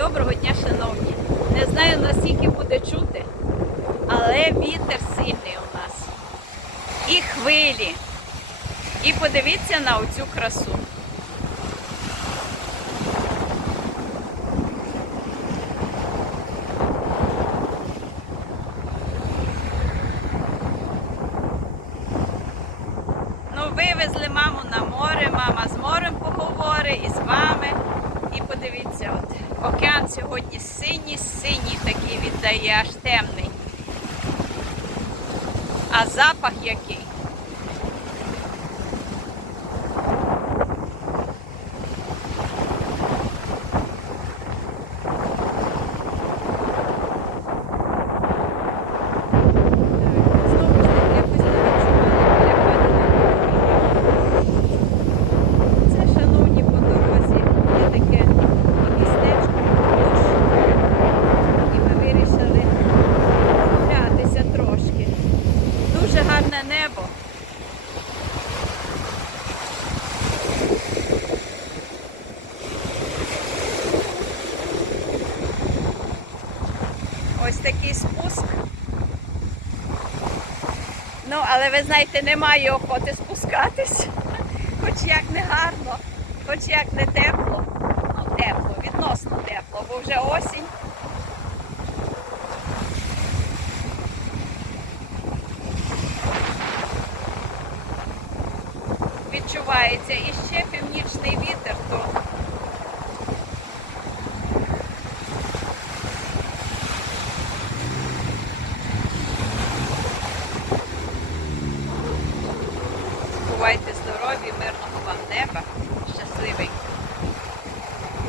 Доброго дня, шановні. Не знаю наскільки буде чути, але вітер сильний у нас. І хвилі. І подивіться на оцю красу. Ну, вивезли маму на море, сьогодні синій, синій такий віддає, аж темний. А запах який. Дуже гарне небо. Ось такий спуск. Ну, але ви знаєте, немає охоти спускатись. Хоч як не гарно, хоч як не тепло. Ну, тепло, відносно тепло, бо вже осінь. відчувається. І ще північний вітер, то бувайте здорові, мирного вам неба, щасливий.